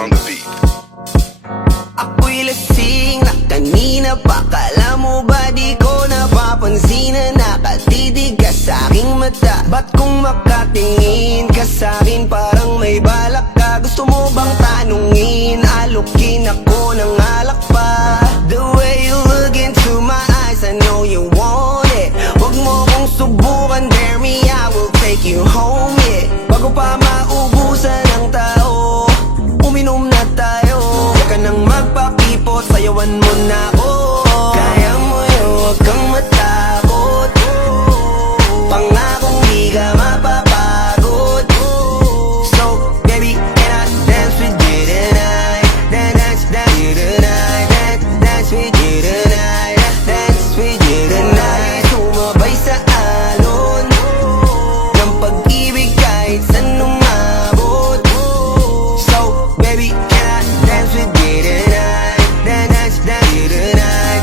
on the beat. Ako'y lasing na kanina pa. Kala mo ba di ko napapansin na nakatitig ka sa aking mata? Ba't kung makatingin ka sa'kin parang may balak ka? Gusto mo bang tanungin? Alukin ako ng alak pa. The way you look into my eyes, I know you want it. Wag mo kong subukan, dare me, I will take you home, yeah. Bago pa maubusan ng tao, uminom na tayo. Huwag ka nang magpakipot, sayawan mo na ako. Kaya mo yun, huwag kang matakot. Pangakong di ka mapapagod. So, baby, can I dance with you tonight? Dance with you tonight. Dance with you tonight. Dance with you tonight. Sumabay sa alon ng pag-ibig kahit saan umabot. So, baby, can I dance with you tonight? Dance with you tonight.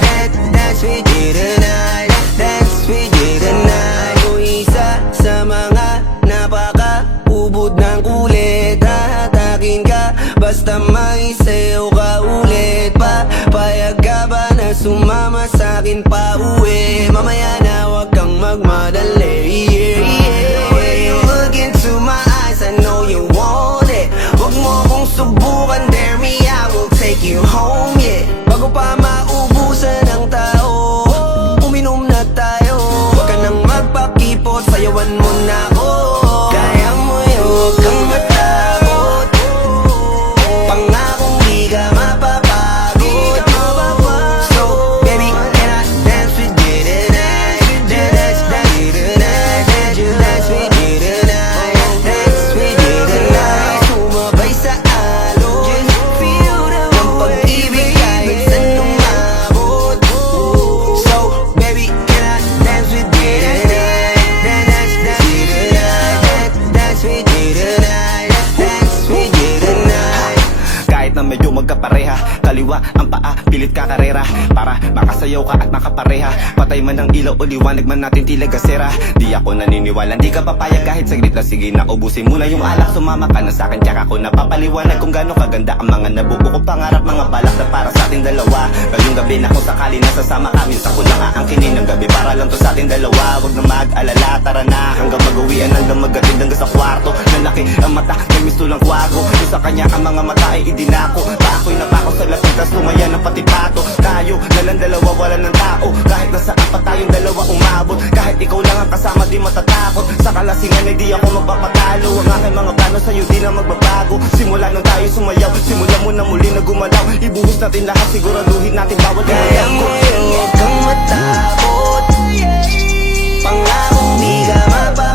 Dance with you tonight. Dance with you tonight. Ako isa sa mga napaka-ubod ng kulit. Hahatakin ka basta may sayo ka ulit. Papayag ka ba na sumama sa'kin pa uwi? Mamaya na wag kang magmadali. The way you look into my eyes, I know you want it. Wag mo kong subukan, dare me, I will take you home, yeah. Bago pa maubusan ng tao, uminom na tayo. Huwag ka nang magpakipot, sayawan mo na ako. Kaya mo yun, huwag kang matakot. Pangakong di ka mapapagod. So, baby, can I dance with you tonight? Dance with you tonight. Dance with you tonight. Dance with you tonight. Sumabay sa alon ng pag-ibig kahit saan umabot. So, baby, can I dance with you tonight? Dance with you tonight. Dance with you tonight. Dance with you tonight. Kahit na medyo magkapareha, kaliwa ang paa, pilit ka karera para makasayaw ka at makapareha. Patay man ang ilaw o liwanag man natin tila gasera. Di ako naniniwala, di ka papayag kahit saglit na. Sige na, ubusin mo na yung alak, sumama ka na sa'kin. Tsaka ako napapaliwanag kung gaano kaganda ang mga nabuo kong pangarap. Mga balak na para sa ating dalawa. Ngayong gabi na kung sakali nasasama kami, sa kulang aangkinin ng gabi para lang to sa ating dalawa. Huwag na mag-alala, tara na hanggang mag-uwian, hanggang magatid hanggang sa kwarto. Nalaki ang mata, may mistulang kwago. Yung sa kanya ang mga mata ay idinako. Ako'y napako sa lapit, tas tumaya ng pati pato. Tayo, nalang dalawa, wala ng tao. Kahit nasaan pa tayong dalawa umabot. Kahit ikaw lang ang kasama, di matatakot. Sa kalasingan ay di ako magpapatalo. Ang aking mga plano sa'yo di na magbabago. Simula nang tayo sumayaw, simula mo na muli na gumalaw. Ibuhos natin lahat, siguraduhin natin bawal Kaya mo yun, huwag kang matakot. Pangakong di ka mapapagod.